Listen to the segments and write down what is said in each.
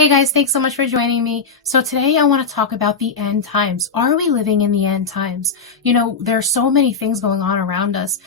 Hey guys, thanks so much for joining me. So today I want to talk about the end times. Are we living in the end times? There are so many things going on around us.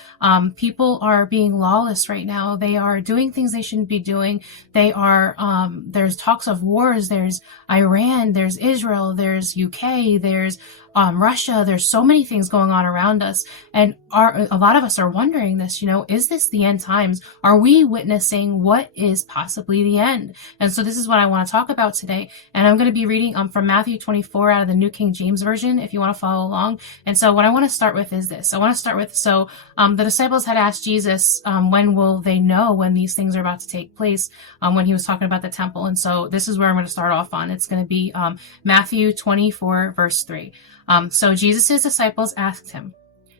People are being lawless right now. They are doing things they shouldn't be doing. There's talks of wars. There's Iran, there's Israel, there's UK, there's Russia. There's so many things going on around us. And a lot of us are wondering this, is this the end times? Are we witnessing what is possibly the end? And so this is what I want to talk about today. And I'm going to be reading from Matthew 24 out of the New King James Version, if you want to follow along. And so what I want to start with is this. The disciples had asked Jesus, when will they know when these things are about to take place, when he was talking about the temple. And so this is where I'm going to start off on. It's going to be Matthew 24, verse 3. So Jesus' disciples asked him,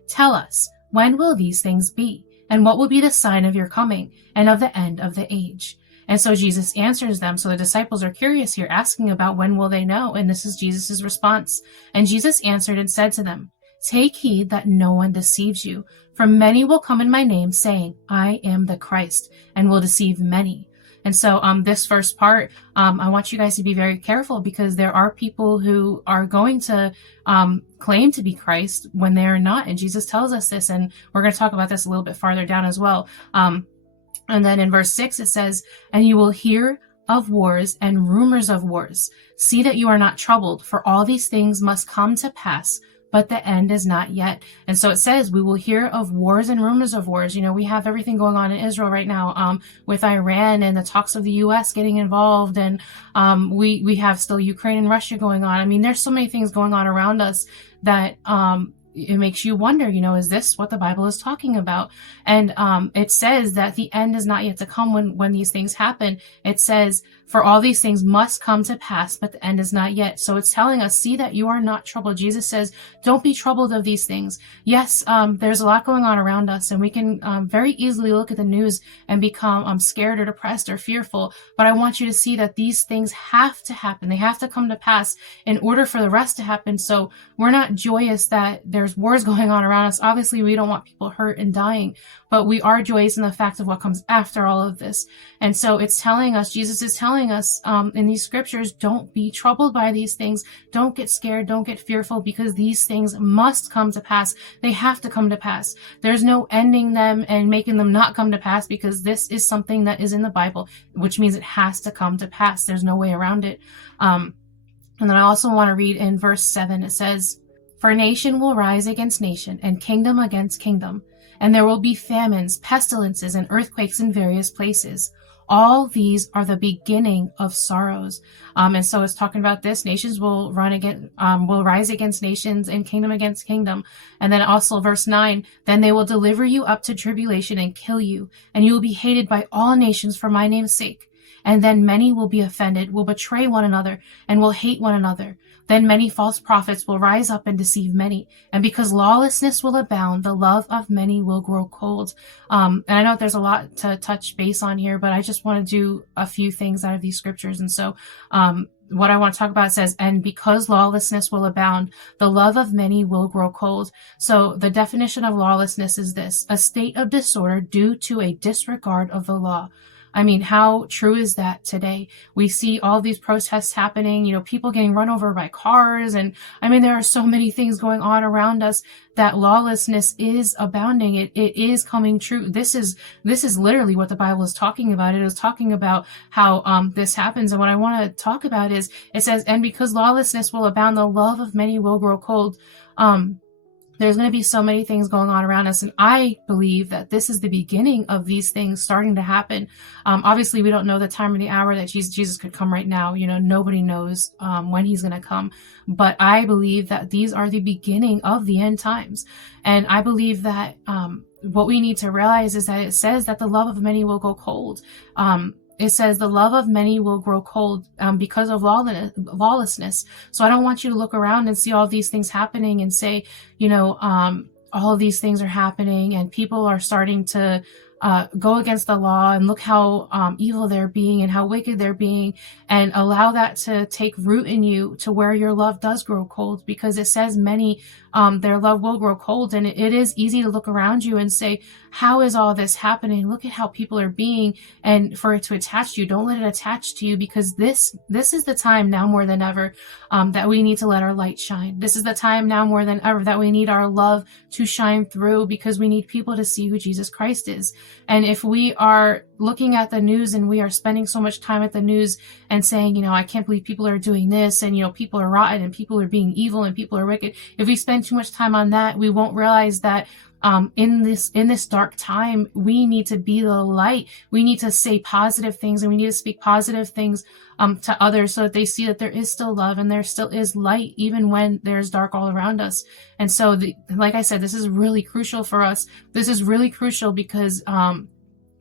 "Tell us, when will these things be? And what will be the sign of your coming and of the end of the age?" And so Jesus answers them. So the disciples are curious here, asking about when will they know? And this is Jesus' response. And Jesus answered and said to them, "Take heed that no one deceives you. For many will come in my name, saying, 'I am the Christ,' and will deceive many." And so this first part, I want you guys to be very careful, because there are people who are going to claim to be Christ when they are not. And Jesus tells us this, and we're going to talk about this a little bit farther down as well. And then in verse 6, it says, "And you will hear of wars and rumors of wars. See that you are not troubled, for all these things must come to pass, but the end is not yet." And so it says we will hear of wars and rumors of wars. We have everything going on in Israel right now, with Iran and the talks of the U.S. getting involved. And we have still Ukraine and Russia going on. I mean, there's so many things going on around us that it makes you wonder, is this what the Bible is talking about? And it says that the end is not yet to come when these things happen. It says, "For all these things must come to pass, but the end is not yet." So it's telling us, see that you are not troubled. Jesus says, don't be troubled of these things. Yes, there's a lot going on around us, and we can very easily look at the news and become scared or depressed or fearful. But I want you to see that these things have to happen. They have to come to pass in order for the rest to happen. So we're not joyous that there's wars going on around us. Obviously, we don't want people hurt and dying, but we are joyous in the fact of what comes after all of this. And so it's telling us, Jesus is telling us in these scriptures, don't be troubled by these things. Don't get scared. Don't get fearful, because these things must come to pass. They have to come to pass. There's no ending them and making them not come to pass, because this is something that is in the Bible, which means it has to come to pass. There's no way around it. And then I also want to read in verse 7, it says, "For nation will rise against nation, and kingdom against kingdom. And there will be famines, pestilences, and earthquakes in various places. All these are the beginning of sorrows." And so it's talking about this. Nations will rise against nations, and kingdom against kingdom. And then also verse 9, "Then they will deliver you up to tribulation and kill you, and you will be hated by all nations for my name's sake. And then many will be offended, will betray one another, and will hate one another. Then many false prophets will rise up and deceive many. And because lawlessness will abound, the love of many will grow cold." And I know there's a lot to touch base on here, but I just want to do a few things out of these scriptures. And so what I want to talk about says, "And because lawlessness will abound, the love of many will grow cold." So the definition of lawlessness is this: a state of disorder due to a disregard of the law. I mean, how true is that today? We see all these protests happening, people getting run over by cars. And I mean, there are so many things going on around us that lawlessness is abounding. It is coming true. This is literally what the Bible is talking about. It is talking about how this happens. And what I want to talk about is, it says, "And because lawlessness will abound, the love of many will grow cold." There's going to be so many things going on around us, and I believe that this is the beginning of these things starting to happen. Obviously, we don't know the time or the hour that Jesus could come right now. Nobody knows when he's going to come, but I believe that these are the beginning of the end times. And I believe that what we need to realize is that it says that the love of many will go cold. It says the love of many will grow cold because of lawlessness. So I don't want you to look around and see all these things happening and say, all of these things are happening and people are starting to go against the law, and look how evil they're being and how wicked they're being, and allow that to take root in you to where your love does grow cold, because it says many, their love will grow cold. And it is easy to look around you and say, how is all this happening? Look at how people are being, and for it to attach to you, don't let it attach to you, because this is the time now more than ever that we need to let our light shine. This is the time now more than ever that we need our love to shine through, because we need people to see who Jesus Christ is. And if we are looking at the news and we are spending so much time at the news and saying, I can't believe people are doing this, and people are rotten and people are being evil and people are wicked, if we spend too much time on that, we won't realize that in this dark time, we need to be the light. We need to say positive things, and we need to speak positive things to others, so that they see that there is still love and there still is light, even when there's dark all around us. And so, like I said, this is really crucial for us. This is really crucial because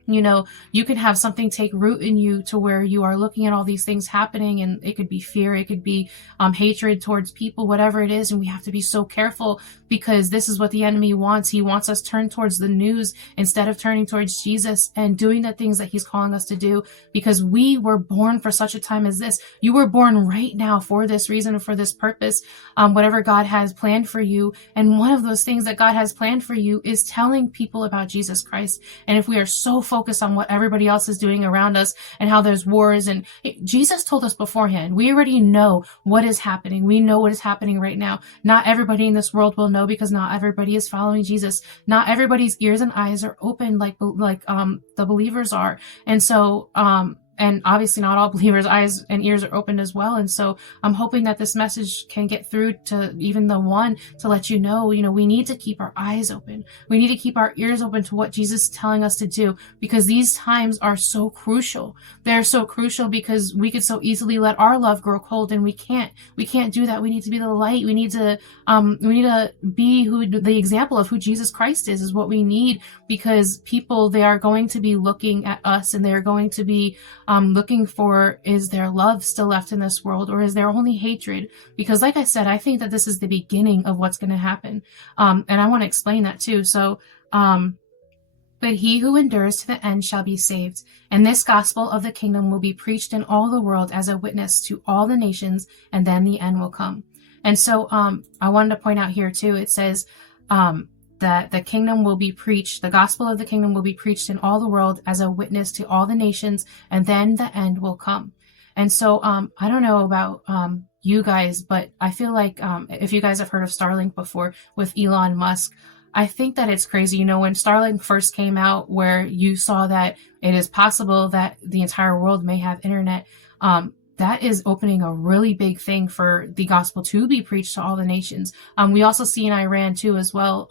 you can have something take root in you to where you are looking at all these things happening, and it could be fear, it could be hatred towards people, whatever it is. And we have to be so careful, because this is what the enemy wants. He wants us turned towards the news instead of turning towards Jesus and doing the things that he's calling us to do, because we were born for such a time as this. You were born right now for this reason and for this purpose, whatever God has planned for you. And one of those things that God has planned for you is telling people about Jesus Christ. And if we are so focused on what everybody else is doing around us and how there's wars, and Jesus told us beforehand, we already know what is happening. We know what is happening right now. Not everybody in this world will know, because not everybody is following Jesus. Not everybody's ears and eyes are open like the believers are. And so and obviously not all believers' eyes and ears are opened as well. And so I'm hoping that this message can get through to even the one, to let you know, we need to keep our eyes open. We need to keep our ears open to what Jesus is telling us to do, because these times are so crucial. They're so crucial because we could so easily let our love grow cold, and we can't do that. We need to be the light. We need to be the example of who Jesus Christ is what we need, because people, they are going to be looking at us, and they're going to be looking for, is there love still left in this world, or is there only hatred? Because like I said, I think that this is the beginning of what's going to happen. And I want to explain that too. So, but he who endures to the end shall be saved. And this gospel of the kingdom will be preached in all the world as a witness to all the nations, and then the end will come. And so, I wanted to point out here too, it says, that the kingdom will be preached, the gospel of the kingdom will be preached in all the world as a witness to all the nations, and then the end will come. And so I don't know about you guys, but I feel like if you guys have heard of Starlink before with Elon Musk, I think that it's crazy. When Starlink first came out, where you saw that it is possible that the entire world may have internet, that is opening a really big thing for the gospel to be preached to all the nations. We also see in Iran too as well,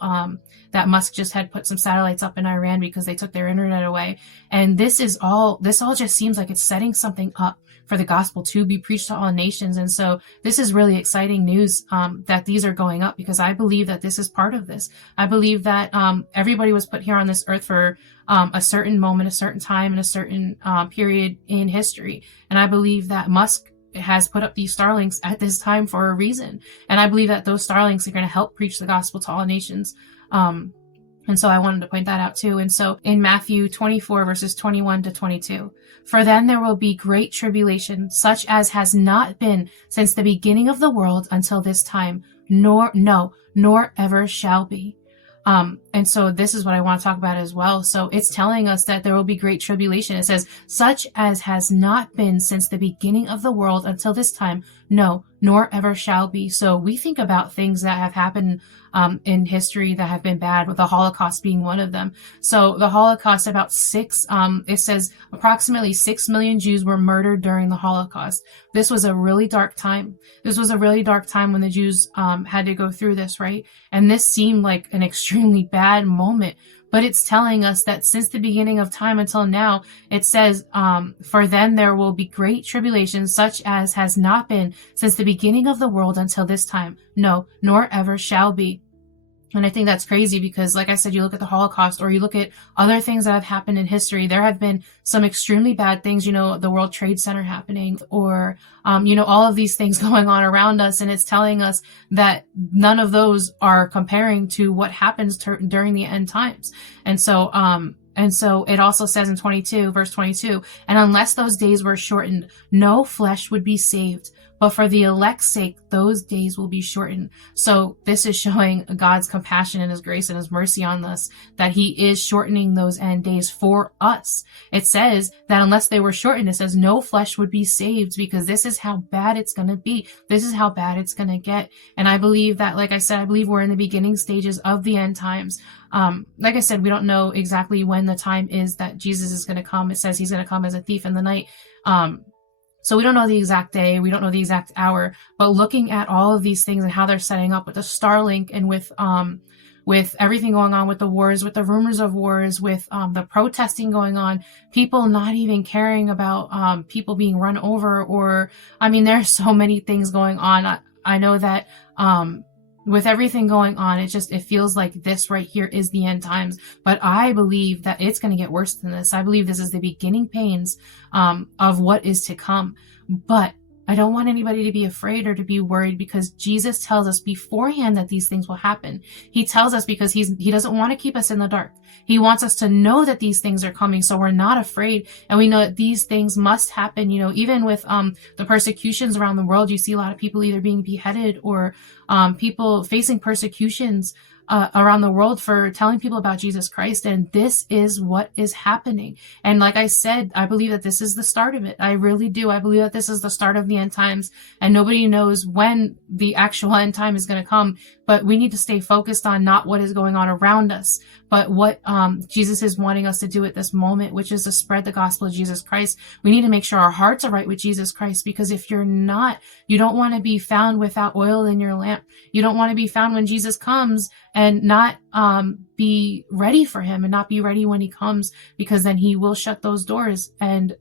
that Musk just had put some satellites up in Iran because they took their internet away. And this all just seems like it's setting something up for the gospel to be preached to all nations. And so this is really exciting news, that these are going up, because I believe that this is part of this. I believe that everybody was put here on this earth for a certain moment, a certain time, and a certain period in history. And I believe that Musk has put up these Starlinks at this time for a reason. And I believe that those Starlinks are going to help preach the gospel to all nations. And so I wanted to point that out too. And so in Matthew 24, verses 21 to 22, for then there will be great tribulation, such as has not been since the beginning of the world until this time, nor ever shall be. And so this is what I want to talk about as well. So it's telling us that there will be great tribulation. It says, such as has not been since the beginning of the world until this time, no, nor ever shall be. So we think about things that have happened in history that have been bad, with the Holocaust being one of them. So the Holocaust, it says approximately 6 million Jews were murdered during the Holocaust. This was a really dark time. This was a really dark time when the Jews had to go through this, right? And this seemed like an extremely bad moment. But it's telling us that since the beginning of time until now, it says, for then there will be great tribulation, such as has not been since the beginning of the world until this time. No, nor ever shall be. And I think that's crazy because, like I said, you look at the Holocaust, or you look at other things that have happened in history. There have been some extremely bad things, the World Trade Center happening, or, all of these things going on around us. And it's telling us that none of those are comparing to what happens during the end times. And so it also says in verse 22, and unless those days were shortened, no flesh would be saved. but for the elect's sake, those days will be shortened. So this is showing God's compassion and his grace and his mercy on us, that he is shortening those end days for us. It says that unless they were shortened, it says no flesh would be saved, because this is how bad it's going to be. This is how bad it's going to get. And I believe that, like I said, I believe we're in the beginning stages of the end times. Like I said, we don't know exactly when the time is that Jesus is going to come. It says he's going to come as a thief in the night. So we don't know the exact day, we don't know the exact hour, but looking at all of these things and how they're setting up with the Starlink and with everything going on with the wars, with the rumors of wars, with the protesting going on, people not even caring about people being run over, or, I mean, there's so many things going on. I know that with everything going on, it feels like this right here is the end times. But I believe that it's going to get worse than this. I believe this is the beginning pains of what is to come. But I don't want anybody to be afraid or to be worried, because Jesus tells us beforehand that these things will happen. He tells us because he doesn't want to keep us in the dark. He wants us to know that these things are coming, so we're not afraid. And we know that these things must happen. You know, even with the persecutions around the world, you see a lot of people either being beheaded or people facing persecutions around the world for telling people about Jesus Christ. And this is what is happening. And like I said, I believe that this is the start of it. I really do. I believe that this is the start of the end times, and nobody knows when the actual end time is going to come. But we need to stay focused on not what is going on around us, but what Jesus is wanting us to do at this moment, which is to spread the gospel of Jesus Christ. We need to make sure our hearts are right with Jesus Christ, because if you're not, you don't want to be found without oil in your lamp. You don't want to be found when Jesus comes and not be ready for him, and not be ready when he comes, because then he will shut those doors and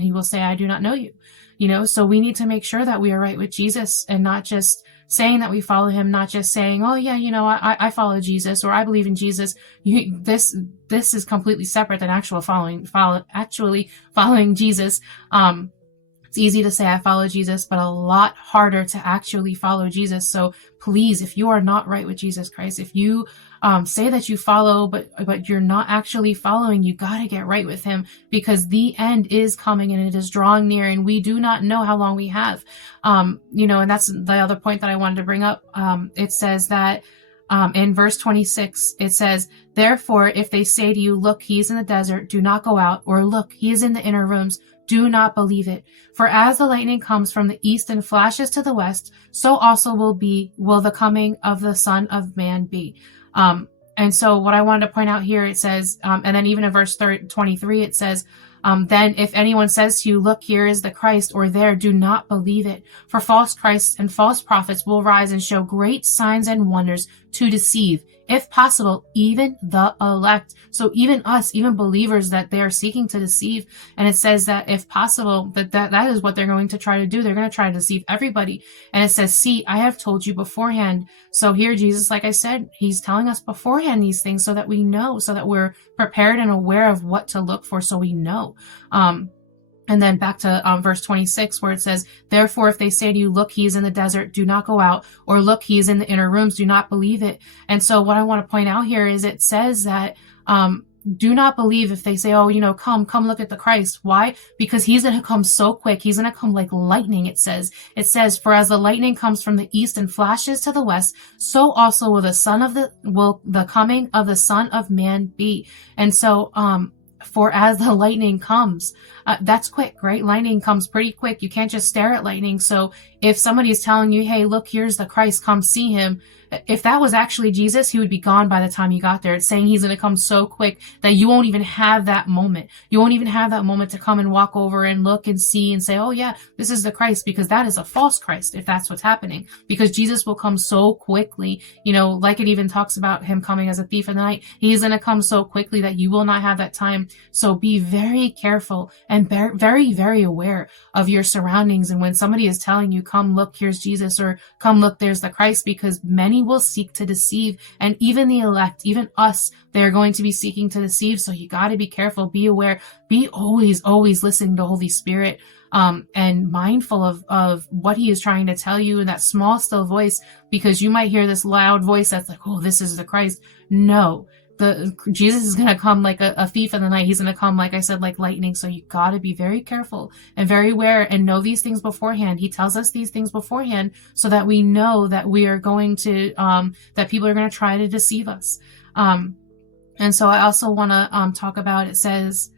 he will say, I do not know you. You know, so we need to make sure that we are right with Jesus, and not just saying that we follow him, not just saying, oh yeah, you know, I follow Jesus, or I believe in Jesus. This is completely separate than actually following Jesus. It's easy to say I follow Jesus, but a lot harder to actually follow Jesus. So please, if you are not right with Jesus Christ, if you say that you follow, but you're not actually following, you got to get right with him, because the end is coming and it is drawing near, and we do not know how long we have. You know, and that's the other point that I wanted to bring up. It says that in verse 26, it says, therefore, if they say to you, look, he is in the desert, do not go out, or look, he is in the inner rooms, do not believe it. For as the lightning comes from the east and flashes to the west, so also will the coming of the Son of Man be. And so what I wanted to point out here, it says, and then even in verse 23, it says, then if anyone says to you, look, here is the Christ, or there, do not believe it. For false Christs and false prophets will rise and show great signs and wonders to deceive, if possible, even the elect. So even us, even believers that they are seeking to deceive. And it says that if possible, that is what they're going to try to do. They're going to try to deceive everybody. And it says, see, I have told you beforehand. So here, Jesus, like I said, he's telling us beforehand these things so that we know, so that we're prepared and aware of what to look for, so we know. And then back to verse 26, where it says, therefore, if they say to you, look, he is in the desert, do not go out, or look, he is in the inner rooms, do not believe it. And so what I want to point out here is it says that do not believe if they say, oh, you know, come look at the Christ. Why? Because he's going to come so quick. He's going to come like lightning, it says. It says, for as the lightning comes from the east and flashes to the west, so also will the coming of the Son of Man be. And so, for as the lightning comes, that's quick, right? Lightning comes pretty quick. You can't just stare at lightning. So if somebody is telling you, hey, look, here's the Christ, come see him. If that was actually Jesus, he would be gone by the time you got there. It's saying he's going to come so quick that you won't even have that moment. You won't even have that moment to come and walk over and look and see and say, oh yeah, this is the Christ, because that is a false Christ if that's what's happening, because Jesus will come so quickly, you know, like it even talks about him coming as a thief in the night. He's going to come so quickly that you will not have that time. So be very careful and very, very aware of your surroundings. And when somebody is telling you, come look, here's Jesus, or come look, there's the Christ, because many will seek to deceive, and even the elect, even us, they're going to be seeking to deceive. So you got to be careful, be aware, be always listening to Holy Spirit, and mindful of what he is trying to tell you in that small, still voice, because you might hear this loud voice that's like, oh, this is the Christ. No, Jesus is going to come like a thief in the night. He's going to come, like I said, like lightning. So you got to be very careful and very aware and know these things beforehand. He tells us these things beforehand so that we know that we are going to, that people are going to try to deceive us. And so I also want to talk about, it says,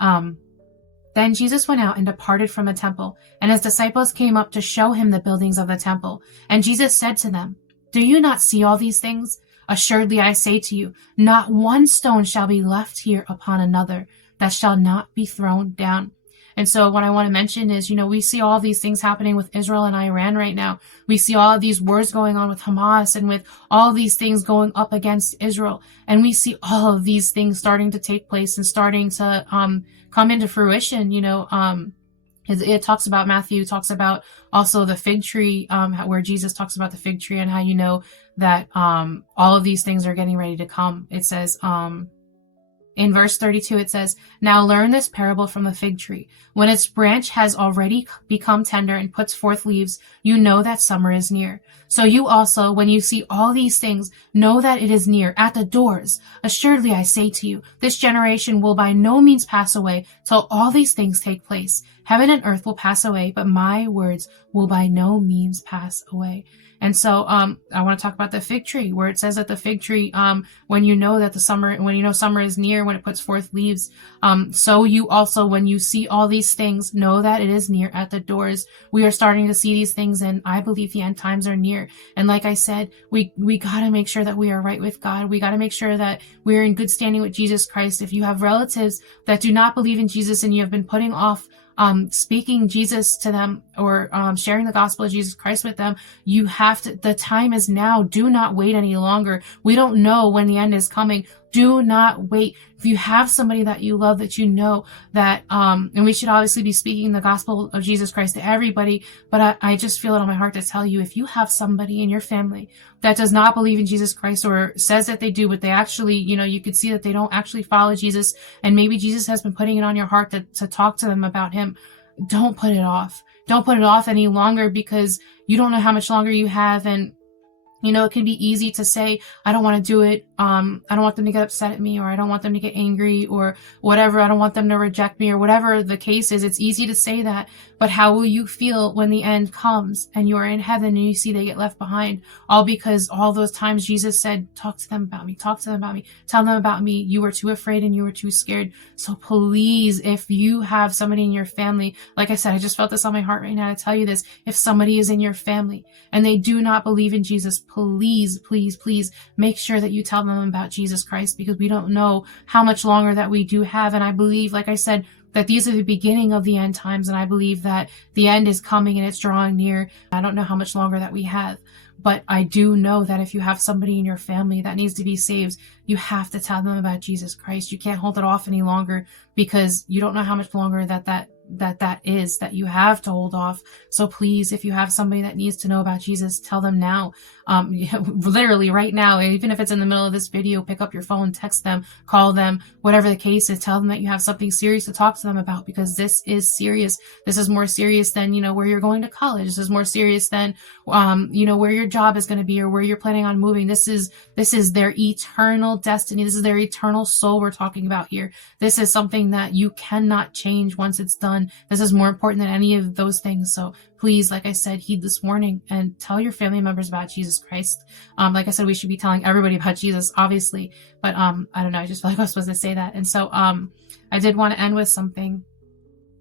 then Jesus went out and departed from the temple, and his disciples came up to show him the buildings of the temple. And Jesus said to them, do you not see all these things? Assuredly, I say to you, not one stone shall be left here upon another that shall not be thrown down. And so what I want to mention is, we see all these things happening with Israel and Iran right now. We see all of these wars going on with Hamas and with all these things going up against Israel. And we see all of these things starting to take place and starting to come into fruition. It talks about, Matthew talks about also the fig tree, where Jesus talks about the fig tree and how that all of these things are getting ready to come. It says, in verse 32, it says, now learn this parable from the fig tree. When its branch has already become tender and puts forth leaves, you know that summer is near. So you also, when you see all these things, know that it is near, at the doors. Assuredly, I say to you, this generation will by no means pass away till all these things take place. Heaven and earth will pass away, but my words will by no means pass away. And so I want to talk about the fig tree, where it says that the fig tree, when you know that summer is near, when it puts forth leaves, so you also, when you see all these things, know that it is near, at the doors. We are starting to see these things, and I believe the end times are near. And like I said, we got to make sure that we are right with God. We got to make sure that we're in good standing with Jesus Christ. If you have relatives that do not believe in Jesus and you have been putting off speaking Jesus to them, or sharing the gospel of Jesus Christ with them, you have to, the time is now. Do not wait any longer. We don't know when the end is coming. Do not wait. If you have somebody that you love, that that, and we should obviously be speaking the gospel of Jesus Christ to everybody, but I just feel it on my heart to tell you, if you have somebody in your family that does not believe in Jesus Christ, or says that they do, but they actually, you could see that they don't actually follow Jesus, and maybe Jesus has been putting it on your heart to talk to them about him, don't put it off. Don't put it off any longer, because you don't know how much longer you have. And it can be easy to say, I don't want to do it. I don't want them to get upset at me, or I don't want them to get angry, or whatever. I don't want them to reject me, or whatever the case is. It's easy to say that, but how will you feel when the end comes and you are in heaven and you see they get left behind? All because all those times Jesus said, talk to them about me, talk to them about me, tell them about me. You were too afraid and you were too scared. So please, if you have somebody in your family, like I said, I just felt this on my heart right now to tell you this. If somebody is in your family and they do not believe in Jesus, please, please, please make sure that you tell them about Jesus Christ, because we don't know how much longer that we do have. And I believe, like I said, that these are the beginning of the end times. And I believe that the end is coming and it's drawing near. I don't know how much longer that we have, but I do know that if you have somebody in your family that needs to be saved, you have to tell them about Jesus Christ. You can't hold it off any longer, because you don't know how much longer that you have to hold off. So please, if you have somebody that needs to know about Jesus, tell them now. Literally right now, even if it's in the middle of this video, pick up your phone, text them, call them, whatever the case is, tell them that you have something serious to talk to them about, because this is serious. This is more serious than, where you're going to college. This is more serious than, where your job is going to be, or where you're planning on moving. This is their eternal destiny. This is their eternal soul we're talking about here. This is something that you cannot change once it's done. This is more important than any of those things. So please, like I said, heed this warning and tell your family members about Jesus Christ. Like I said, we should be telling everybody about Jesus, obviously, but I don't know, I just feel like I was supposed to say that. And so I did want to end with something.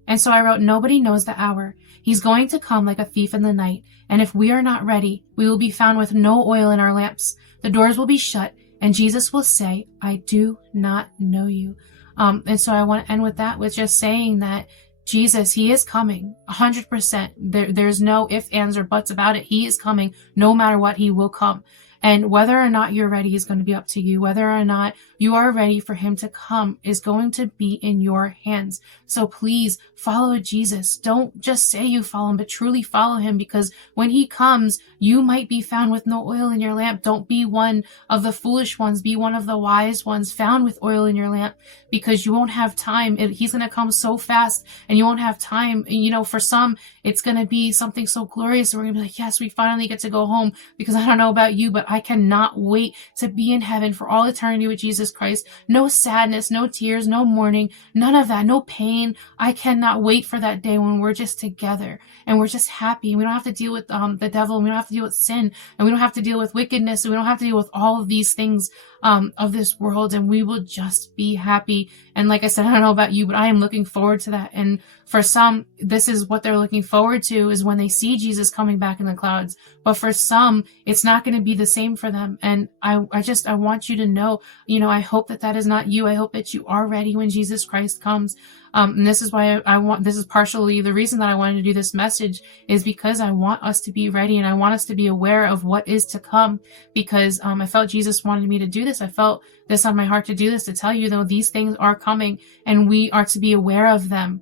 And so I wrote, nobody knows the hour. He's going to come like a thief in the night. And if we are not ready, we will be found with no oil in our lamps. The doors will be shut, and Jesus will say, I do not know you. And so I want to end with that, with just saying that Jesus, he is coming 100%. There's no ifs, ands, or buts about it. He is coming. No matter what, he will come. And whether or not you're ready is going to be up to you. Whether or not you are ready for him to come is going to be in your hands. So please follow Jesus. Don't just say you follow him, but truly follow him, because when he comes, you might be found with no oil in your lamp. Don't be one of the foolish ones. Be one of the wise ones found with oil in your lamp, because you won't have time. He's going to come so fast and you won't have time. For some, it's going to be something so glorious. And we're going to be like, yes, we finally get to go home, because I don't know about you, but I cannot wait to be in heaven for all eternity with Jesus Christ. No sadness, no tears, no mourning, none of that, no pain. I cannot wait for that day when we're just together and we're just happy. We don't have to deal with the devil, and we don't have to deal with sin, and we don't have to deal with wickedness, and we don't have to deal with all of these things of this world, and we will just be happy. And like I said, I don't know about you, but I am looking forward to that. And for some, this is what they're looking forward to, is when they see Jesus coming back in the clouds. But for some, it's not going to be the same for them. And I want you to know, I hope that that is not you. I hope that you are ready when Jesus Christ comes. And this is why this is partially the reason that I wanted to do this message, is because I want us to be ready, and I want us to be aware of what is to come, because I felt Jesus wanted me to do this. I felt this on my heart to do this, to tell you, though, these things are coming and we are to be aware of them.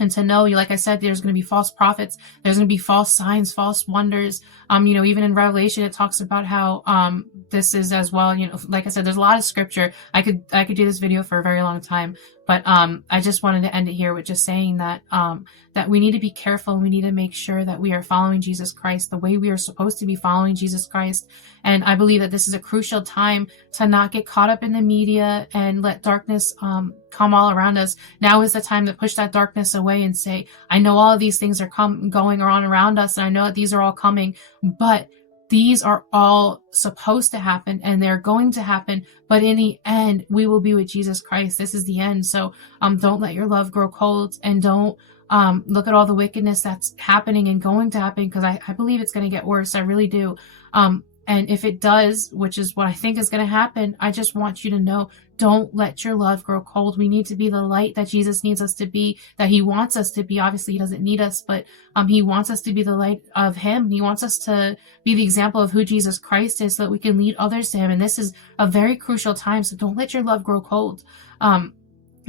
And to know, like I said, there's going to be false prophets. There's going to be false signs, false wonders. Even in Revelation, it talks about how this is as well. Like I said, there's a lot of scripture. I could do this video for a very long time, but I just wanted to end it here with just saying that that we need to be careful. We need to make sure that we are following Jesus Christ the way we are supposed to be following Jesus Christ. And I believe that this is a crucial time to not get caught up in the media and let darkness come all around us. Now is the time to push that darkness away and say, I know all of these things are going on around us, and I know that these are all coming, but these are all supposed to happen, and they're going to happen. But in the end, we will be with Jesus Christ. This is the end. So don't let your love grow cold, and don't look at all the wickedness that's happening and going to happen, because I believe it's going to get worse. I really do. And if it does, which is what I think is going to happen, I just want you to know, don't let your love grow cold. We need to be the light that Jesus needs us to be, that he wants us to be. Obviously, he doesn't need us, but he wants us to be the light of him. He wants us to be the example of who Jesus Christ is, so that we can lead others to him. And this is a very crucial time, so don't let your love grow cold. And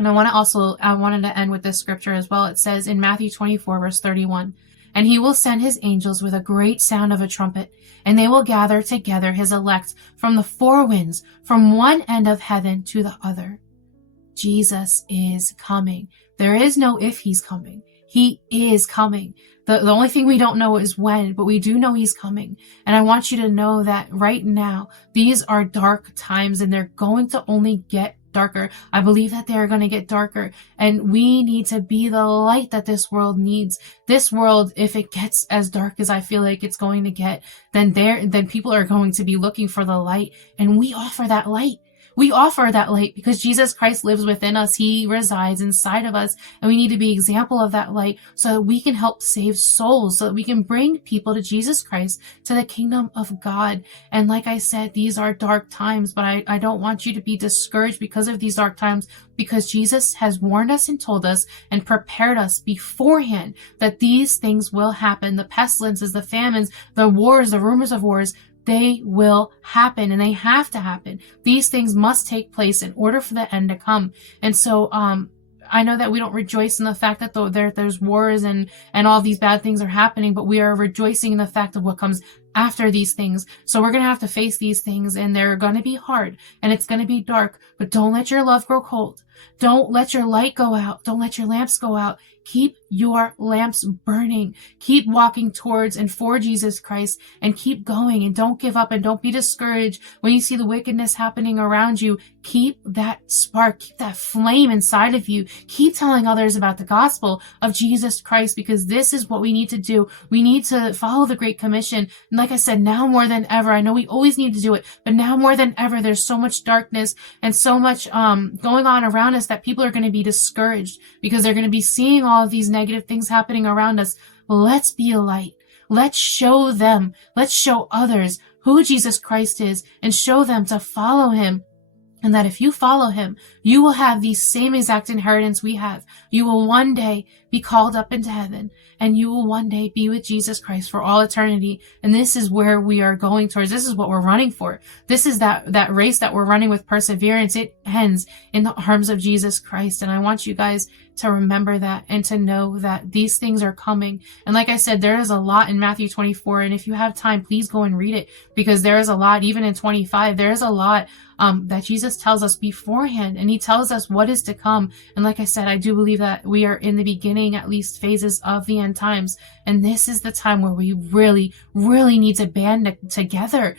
I wanted to end with this scripture as well. It says in Matthew 24, verse 31, and he will send his angels with a great sound of a trumpet, and they will gather together his elect from the four winds, from one end of heaven to the other. Jesus is coming. There is no if he's coming. He is coming. The only thing we don't know is when, but we do know he's coming. And I want you to know that right now, these are dark times, and they're going to only get darker. I believe that they are going to get darker, and we need to be the light that this world needs. This world, if it gets as dark as I feel like it's going to get, then people are going to be looking for the light, and we offer that light. We offer that light because Jesus Christ lives within us. He resides inside of us, and we need to be an example of that light so that we can help save souls, so that we can bring people to Jesus Christ, to the kingdom of God. And like I said, these are dark times, but I don't want you to be discouraged because of these dark times, because Jesus has warned us and told us and prepared us beforehand that these things will happen. The pestilences, the famines, the wars, the rumors of wars, they will happen, and they have to happen. These things must take place in order for the end to come. And so I know that we don't rejoice in the fact that there's wars and all these bad things are happening, but we are rejoicing in the fact of what comes after these things. So we're going to have to face these things, and they're going to be hard, and it's going to be dark, but don't let your love grow cold. Don't let your light go out. Don't let your lamps go out. Keep your lamps burning. Keep walking towards and for Jesus Christ, and keep going, and don't give up, and don't be discouraged when you see the wickedness happening around you. Keep that spark, keep that flame inside of you. Keep telling others about the gospel of Jesus Christ, because this is what we need to do. We need to follow the Great Commission. And like I said, now more than ever, I know we always need to do it, but now more than ever, there's so much darkness and so much going on around us that people are going to be discouraged because they're going to be seeing all of these negative things happening around us. Let's be a light. Let's show them, let's show others who Jesus Christ is, and show them to follow him. And that if you follow him, you will have the same exact inheritance we have. You will one day be called up into heaven, and you will one day be with Jesus Christ for all eternity. And this is where we are going towards. This is what we're running for. This is that race that we're running with perseverance. It ends in the arms of Jesus Christ. And I want you guys to remember that, and to know that these things are coming. And like I said, there is a lot in Matthew 24. And if you have time, please go and read it, because there is a lot, even in 25, there is a lot that Jesus tells us beforehand, and he tells us what is to come. And like I said, I do believe that we are in the beginning, at least, phases of the end times. And this is the time where we really, really need to band together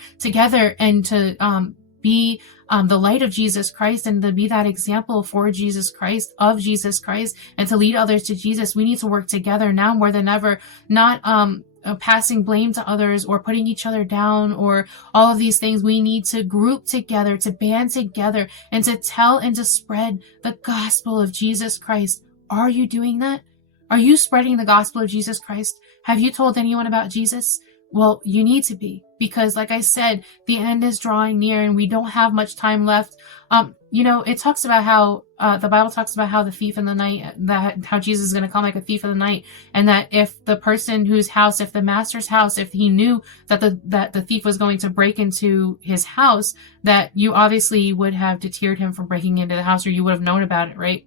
and to be the light of Jesus Christ and to be that example for Jesus Christ, of Jesus Christ, and to lead others to Jesus, we need to work together now more than ever, not passing blame to others or putting each other down or all of these things. We need to group together, to band together, and to tell and to spread the gospel of Jesus Christ. Are you doing that? Are you spreading the gospel of Jesus Christ? Have you told anyone about Jesus? Well, you need to be, because like I said, the end is drawing near and we don't have much time left. It talks about how the Bible talks about how the thief in the night, that how Jesus is going to come like a thief in the night, and that if the person whose house, if the master's house, if he knew that the thief was going to break into his house, that you obviously would have deterred him from breaking into the house, or you would have known about it, right?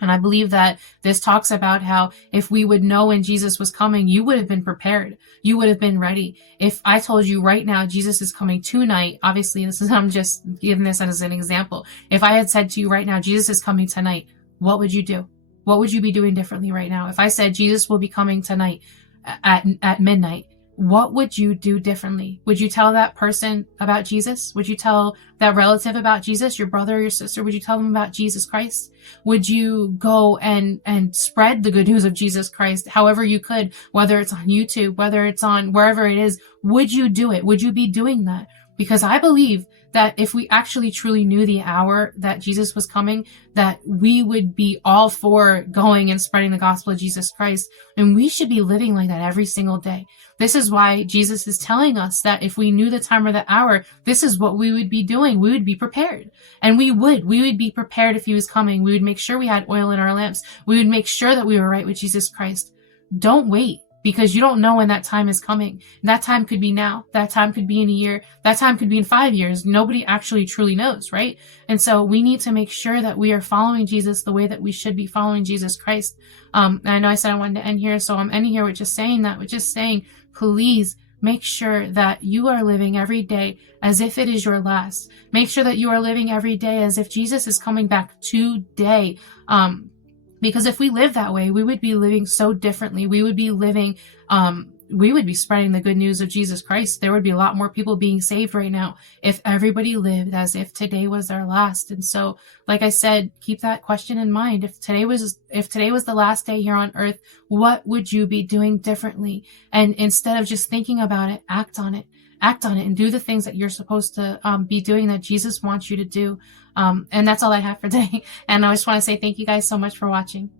And I believe that this talks about how if we would know when Jesus was coming, you would have been prepared. You would have been ready. If I told you right now, Jesus is coming tonight, obviously I'm just giving this as an example. If I had said to you right now, Jesus is coming tonight, what would you do? What would you be doing differently right now? If I said Jesus will be coming tonight at midnight, what would you do differently? Would you tell that person about Jesus? Would you tell that relative about Jesus, your brother or your sister? Would you tell them about Jesus Christ? Would you go and spread the good news of Jesus Christ however you could, whether it's on YouTube, whether it's on wherever it is? Would you do it? Would you be doing that? Because I believe that if we actually truly knew the hour that Jesus was coming, that we would be all for going and spreading the gospel of Jesus Christ. And we should be living like that every single day. This is why Jesus is telling us that if we knew the time or the hour, this is what we would be doing. We would be prepared. And we would be prepared if he was coming. We would make sure we had oil in our lamps. We would make sure that we were right with Jesus Christ. Don't wait, because you don't know when that time is coming. That time could be now. That time could be in a year. That time could be in 5 years. Nobody actually truly knows, right? And so we need to make sure that we are following Jesus the way that we should be following Jesus Christ. And I know I said I wanted to end here, so I'm ending here with just saying that, with just saying, please make sure that you are living every day as if it is your last. Make sure that you are living every day as if Jesus is coming back today. Because if we live that way, we would be living so differently. We would be living, we would be spreading the good news of Jesus Christ. There would be a lot more people being saved right now if everybody lived as if today was their last. And so, like I said, keep that question in mind. If today was the last day here on earth, what would you be doing differently? And instead of just thinking about it, act on it. Act on it and do the things that you're supposed to be doing, that Jesus wants you to do. And that's all I have for today. And I just want to say thank you guys so much for watching.